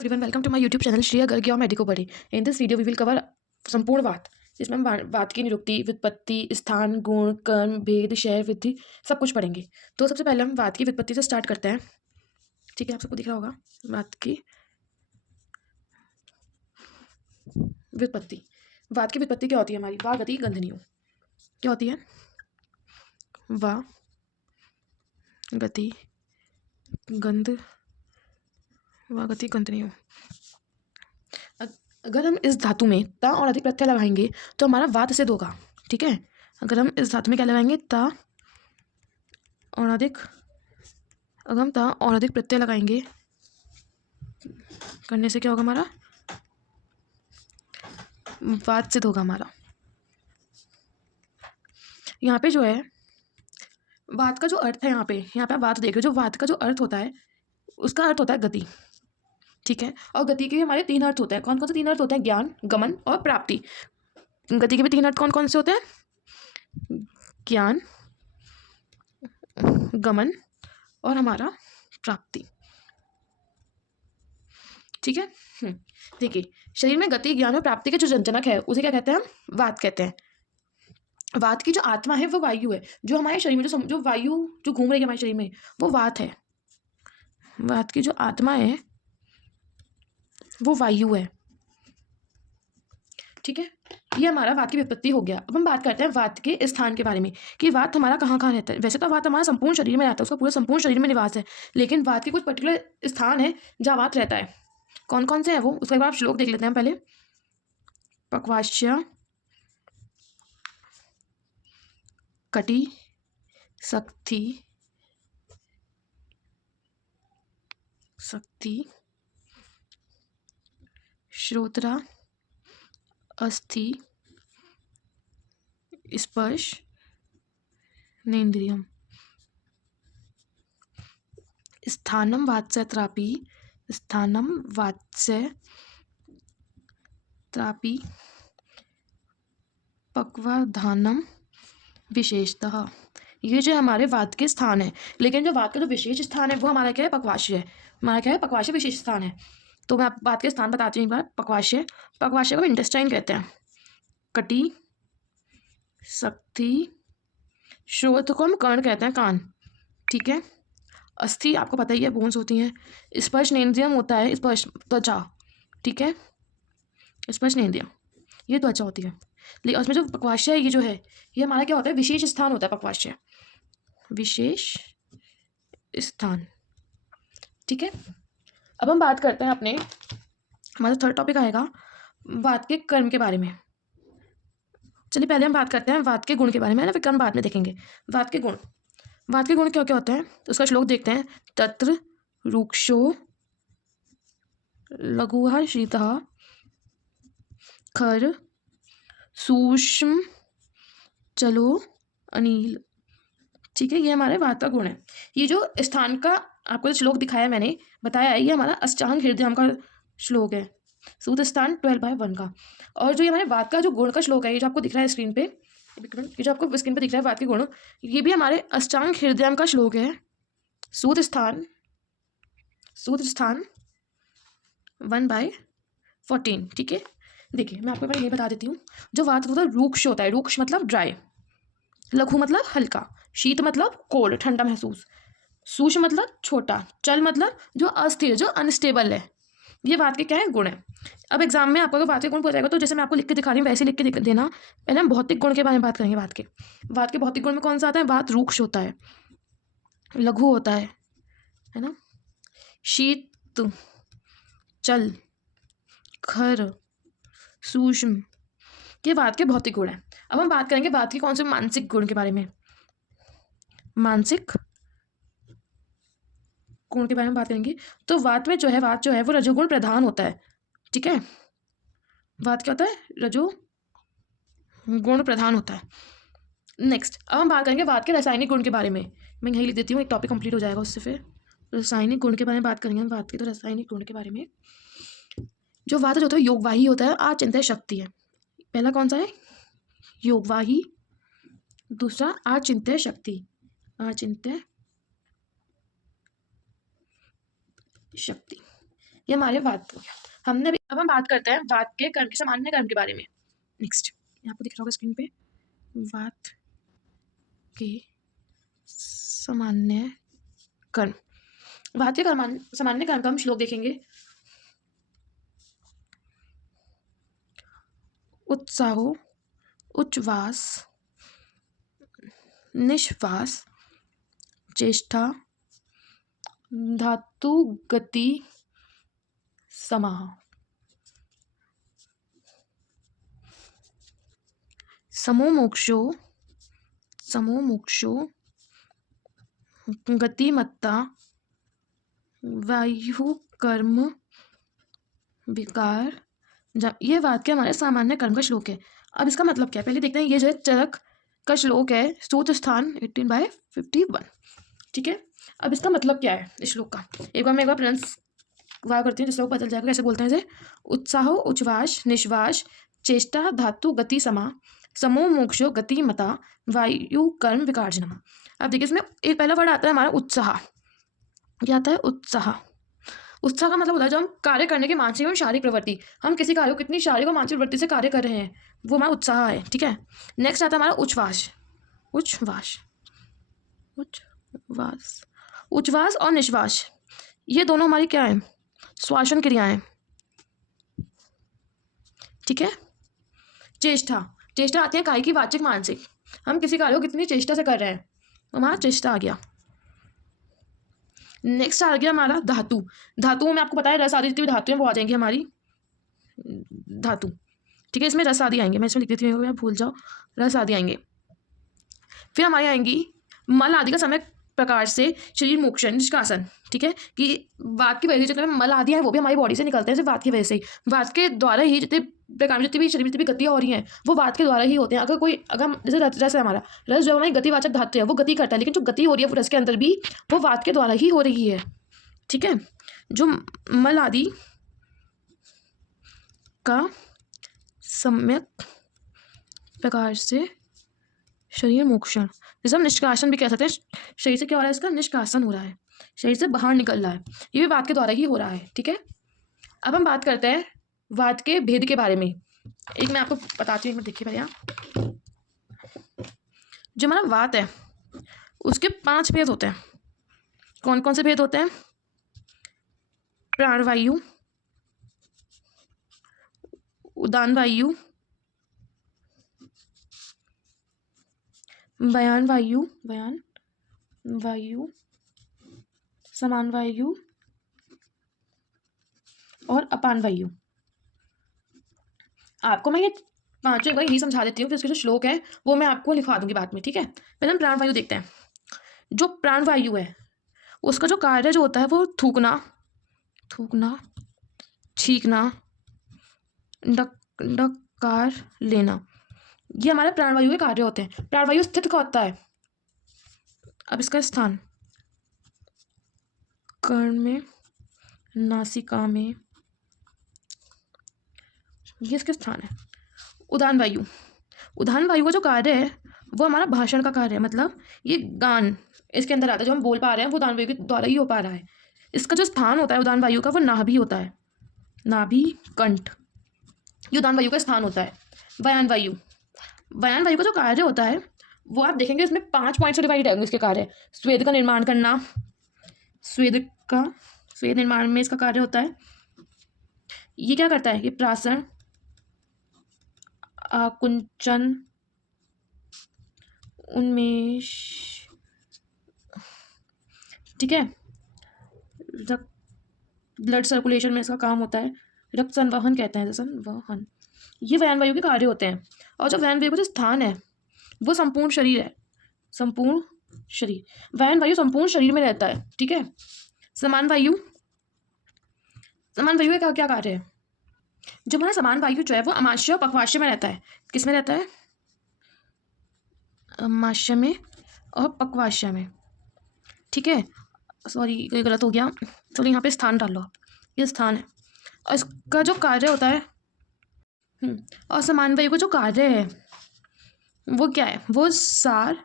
Everyone, welcome to my YouTube channel Shreya Garg your Medico Buddy. In this video, we will cover संपूर्ण वात, जिसमें हम वात की निरुक्ति, व्युत्पत्ति, स्थान, गुण, कर्म, भेद, क्षय, वृद्धि सब कुछ पढ़ेंगे। तो सबसे पहले हम वात की व्युत्पत्ति से स्टार्ट करते हैं। ठीक है, आप सबको दिख रहा होगा वात की व्युत्पत्ति। वात की व्युत्पत्ति क्या होती है हमारी? वा गति गंधनीय। क्या होती है? वा गति गंध वा गति गंधनीय। अगर हम इस धातु में ता और अधिक प्रत्यय लगाएंगे तो हमारा वात सिद्ध होगा। ठीक है, अगर हम इस धातु में क्या लगाएंगे? ता और अधिक, अगर हम ता और अधिक प्रत्यय लगाएंगे करने से क्या होगा? हमारा वात सिद्ध होगा हमारा। यहाँ पे जो है वात का जो अर्थ है, यहाँ पे आप वात देख रहे हो, जो वात का जो अर्थ होता है उसका अर्थ होता है गति। ठीक है, और गति के भी हमारे तीन अर्थ होते हैं। कौन कौन से तीन अर्थ होते हैं? ज्ञान, गमन और प्राप्ति। गति के भी तीन अर्थ कौन कौन से होते हैं? ज्ञान, गमन और हमारा प्राप्ति। ठीक है, देखिए, शरीर में गति, ज्ञान और प्राप्ति के जो जनक है उसे क्या कहते हैं? हम वात कहते हैं। वात की जो आत्मा है वो वायु है। जो हमारे शरीर में जो वायु जो घूम रही है हमारे शरीर में वो वात है। वात की जो आत्मा है वो वायु है। ठीक है, ये हमारा वात की व्युत्पत्ति हो गया। अब हम बात करते हैं वात के स्थान के बारे में कि वात हमारा कहाँ कहाँ रहता है। वैसे तो वात हमारा संपूर्ण शरीर में रहता है, उसका पूरा संपूर्ण शरीर में निवास है, लेकिन वात के कुछ पर्टिकुलर स्थान है जहाँ वात रहता है। कौन कौन से है वो? उसके बाद आप श्लोक देख लेते हैं पहले। पक्वाश्य, कटी, सक्ति, श्रोत्रा, अस्थि, स्पर्श, नेन्द्रियम। स्थानम वात्स्य त्रापी, स्थानम वात्स्य त्रापी, पक्वाधानम विशेषतः। ये जो हमारे वात के स्थान है, लेकिन जो वात का जो विशेष स्थान है वो हमारा क्या है? पक्वाशय है। हमारा क्या है? पक्वाशय विशेष स्थान है। तो मैं वात के स्थान बताती हूँ एक बार। पक्वाशय, पक्वाशय को इंटेस्टाइन कहते हैं। कटी, सक्ति, श्रोत्र को हम कर्ण कहते हैं, कान। ठीक है, अस्थि आपको पता ही है, बोन्स होती हैं। स्पर्श नेन्द्रियम होता है, स्पर्श त्वचा। ठीक है, स्पर्श नेन्द्रियम ये त्वचा होती है। लेकिन उसमें जो पक्वाशय है ये जो है ये हमारा क्या होता है? विशेष स्थान होता है पक्वाशय, विशेष स्थान। ठीक है, अब हम बात करते हैं अपने, हमारा थर्ड टॉपिक आएगा वात के कर्म के बारे में। चलिए पहले हम बात करते हैं वात के गुण के बारे में, ना फिर कर्म बाद में देखेंगे। वात के गुण, वात के गुण क्या क्या होते हैं तो उसका श्लोक देखते हैं। तत्र रुक्षो लघुः शीतः खर सूक्ष्म चलो अनिल। ठीक है, ये हमारे वात का गुण है। ये जो स्थान का आपको जो श्लोक दिखाया मैंने बताया है, ये हमारा अष्टांग हृदय का श्लोक है, सूत स्थान 12/1 का। और जो ये हमारे वात का जो गुण का श्लोक है, ये जो आपको दिख रहा है स्क्रीन पे, ये जो आपको स्क्रीन पे दिख रहा है वात के गुण, ये भी हमारे अष्टांग हृदय का श्लोक है, सूत स्थान 1/14। ठीक है, देखिए मैं आपको एक बार ये बता देती हूँ। जो वात होता है रूक्ष होता है, रूक्ष मतलब ड्राई, लघु मतलब हल्का, शीत मतलब कोल्ड ठंडा महसूस, सूक्ष्म मतलब छोटा, चल मतलब जो अस्थिर जो अनस्टेबल है। ये वात के क्या है? गुण है। अब एग्जाम में आपको अगर वात के गुण पूछा जाएगा तो जैसे मैं आपको लिख के दिखा रही हूँ वैसे लिख के देना। पहले हम भौतिक गुण के बारे में बात करेंगे। वात के भौतिक गुण में कौन सा आता है? वात रूक्ष होता है, लघु होता है ना, शीत, चल, खर, सूक्ष्म, ये वात के भौतिक गुण है। अब हम बात करेंगे वात के कौन से मानसिक गुण के बारे में। मानसिक गुण के बारे में बात करेंगे तो वात में जो है, वात जो है वो रजोगुण प्रधान होता है। ठीक है, वात क्या होता है? रजोगुण प्रधान होता है। नेक्स्ट, अब हम बात करेंगे वात के रासायनिक गुण के बारे में। मैं यही लिख देती हूँ, एक टॉपिक कंप्लीट हो जाएगा उससे। फिर रासायनिक गुण के बारे में बात करेंगे हम वात के। तो रासायनिक गुण के बारे में, जो वात जो होता है योगवाही होता है, आचिंत्य शक्ति है। पहला कौन सा है? योगवाही, दूसरा आचिंत्य शक्ति, आचिंत्य शक्ति। ये हमारे वात हो गया। हमने अभी अब हम बात करते हैं वात के कर्म के सामान्य कर्म के बारे में। नेक्स्ट यहाँ पर दिख रहा होगा स्क्रीन पे, वात के सामान्य कर्म। वात के सामान्य कर्म का हम श्लोक देखेंगे। उत्साहो उच्चवास निश्वास चेष्टा धातु गति समाह। समोमोक्षो गतिमत्ता वायु कर्म विकार। ये वात के हमारे सामान्य कर्म का श्लोक है। अब इसका मतलब क्या है पहले देखते हैं। ये जो है चरक का श्लोक है, सूत्र स्थान 18/51। ठीक है, अब इसका मतलब क्या है इस श्लोक का, एक बार प्रोनाउंस वाह करती हूँ जिससे वो पता चल जाएगा कैसे बोलते हैं इसे। उत्साहो उच्चवास निश्वास चेष्टा धातु गति समा समो मोक्षो गति मता वायु कर्म विकारजनम। अब देखिए इसमें एक पहला वर्ड आता है हमारा उत्साह। क्या आता है? उत्साह। उत्साह का मतलब होता है जो हम कार्य करने की मानसिक एवं शारीरिक प्रवृत्ति, हम किसी कार्य को कितनी शारीरिक और मानसिक प्रवृत्ति से कार्य कर रहे हैं, वो हमारा उत्साह है। ठीक है, नेक्स्ट आता है हमारा उच्छ्वास। उच्छ्वास और निश्वास, ये दोनों हमारी क्या है? श्वासन क्रियाएं। ठीक है, चेष्टा आती है काय की वाचिक मानसिक, हम किसी कार्य को कितनी चेष्टा से कर रहे हैं, हमारा चेष्टा आ गया। नेक्स्ट आ गया हमारा धातुओं में आपको पता है रस आदि जितनी भी धातुएं वो आ जाएंगी हमारी धातु। ठीक है, इसमें रस आदि आएंगे, मैं इसमें लिख देती हूँ, आप भूल जाओ, रस आदि आएंगे। फिर हमारी आएंगी मल आदि का समय प्रकार से शरीर मोक्षण निष्कासन। ठीक है, कि वात की वजह से जितने मल आदि हैं वो भी हमारी बॉडी से निकलते हैं सिर्फ वात की वजह से ही। वात के द्वारा ही जितने प्रकार में जितनी भी शरीर में जितनी भी गतियाँ हो रही हैं वो वात के द्वारा ही होते हैं। अगर जैसे रस है हमारा, रस जो हमारी गतिवाचक धातु है वो गति करता है, लेकिन जो गति हो रही है रस के अंदर भी वो वात के द्वारा ही हो रही है। ठीक है, जो मल आदि का सम्यक प्रकार से शरीर मोक्षण, जैसे हम निष्कासन भी कह सकते हैं, शरीर से क्या हो रहा है? इसका निष्कासन हो रहा है, शरीर से बाहर निकल रहा है, ये भी वात के द्वारा ही हो रहा है। ठीक है, अब हम बात करते हैं वात के भेद के बारे में। एक मैं आपको बताती हूँ, एक मिनट देखिए पहले। यहाँ जो हमारा वात है उसके 5 भेद होते हैं। कौन कौन से भेद होते हैं? प्राणवायु, उदान वायु, बयान वायु, समान वायु और अपान वायु। आपको मैं ये 5 एक बार यही समझा देती हूँ, फिर इसके जो श्लोक है वो मैं आपको लिखवा दूंगी बाद में। ठीक है, पहले हम प्राणवायु देखते हैं। जो प्राणवायु है उसका जो कार्य जो होता है वो थूकना, छींकना, डकार लेना, ये हमारे प्राणवायु के कार्य होते हैं। प्राणवायु स्थित का होता है, अब इसका स्थान कर्ण में, नासिका में, ये इसके स्थान है। उदान वायु का जो कार्य है वो हमारा भाषण का कार्य है, मतलब ये गान इसके अंदर आता है, जो हम बोल पा रहे हैं वो उदान वायु के द्वारा ही हो पा रहा है। इसका जो स्थान होता है उदान वायु का वो नाभि होता है, नाभि कंठ, ये उदान वायु का स्थान होता है। बयान वायु का जो कार्य होता है वो आप देखेंगे इसमें 5 पॉइंट से डिवाइड है इसके कार्य। स्वेद का निर्माण करना, स्वेद निर्माण में इसका कार्य होता है। ये क्या करता है? ये प्राशन, आकुंचन, उन्मेष, ठीक है, ब्लड सर्कुलेशन में इसका काम होता है। रक्त संवहन कहते हैं, संवहन, ये वयन वायु के कार्य होते हैं। और जो वयन वायु का जो स्थान है वो संपूर्ण शरीर है, वयन वायु संपूर्ण शरीर में रहता है। ठीक है, समान वायु का क्या कार्य है? जो हमारा समान वायु जो है वो अमाशय और पक्वाशय में रहता है। किस में रहता है? अमाशय में और पक्वाशय में। ठीक है, सॉरी ये गलत हो गया, चलो यहाँ पे स्थान डाल लो, ये स्थान है। और इसका जो कार्य होता है और समान वायु का जो कार्य है वो क्या है? वो सार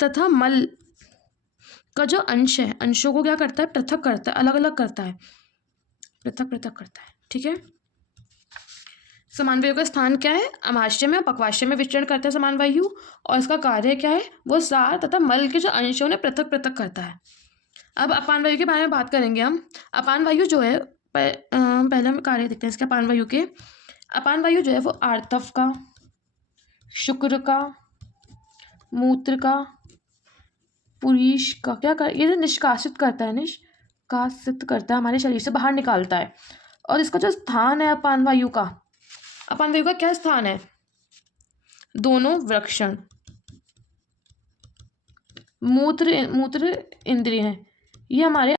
तथा मल का जो अंश है, अंशों को क्या करता है? पृथक करता है, अलग अलग करता है। पृथक पृथक करता है। ठीक है, समान वायु का स्थान क्या है? अमाशय में और पक्वाशय में विचरण करता है समान वायु, और इसका कार्य क्या है? वो सार तथा मल के जो अंशों ने पृथक पृथक करता है। अब अपान वायु के बारे में बात करेंगे हम। अपान वायु जो है पहले हम कार्य देखते हैं इसके अपान वायु के। अपान वायु जो है वो आर्तव का, शुक्र का, मूत्र का, पुरीश का क्या कर ये निष्कासित करता है, निष्कासित करता है, हमारे शरीर से बाहर निकालता है। और इसका जो स्थान है अपान वायु का, अपान वायु का क्या स्थान है? दोनों वृक्षण, मूत्र मूत्र इंद्रिय है, ये हमारे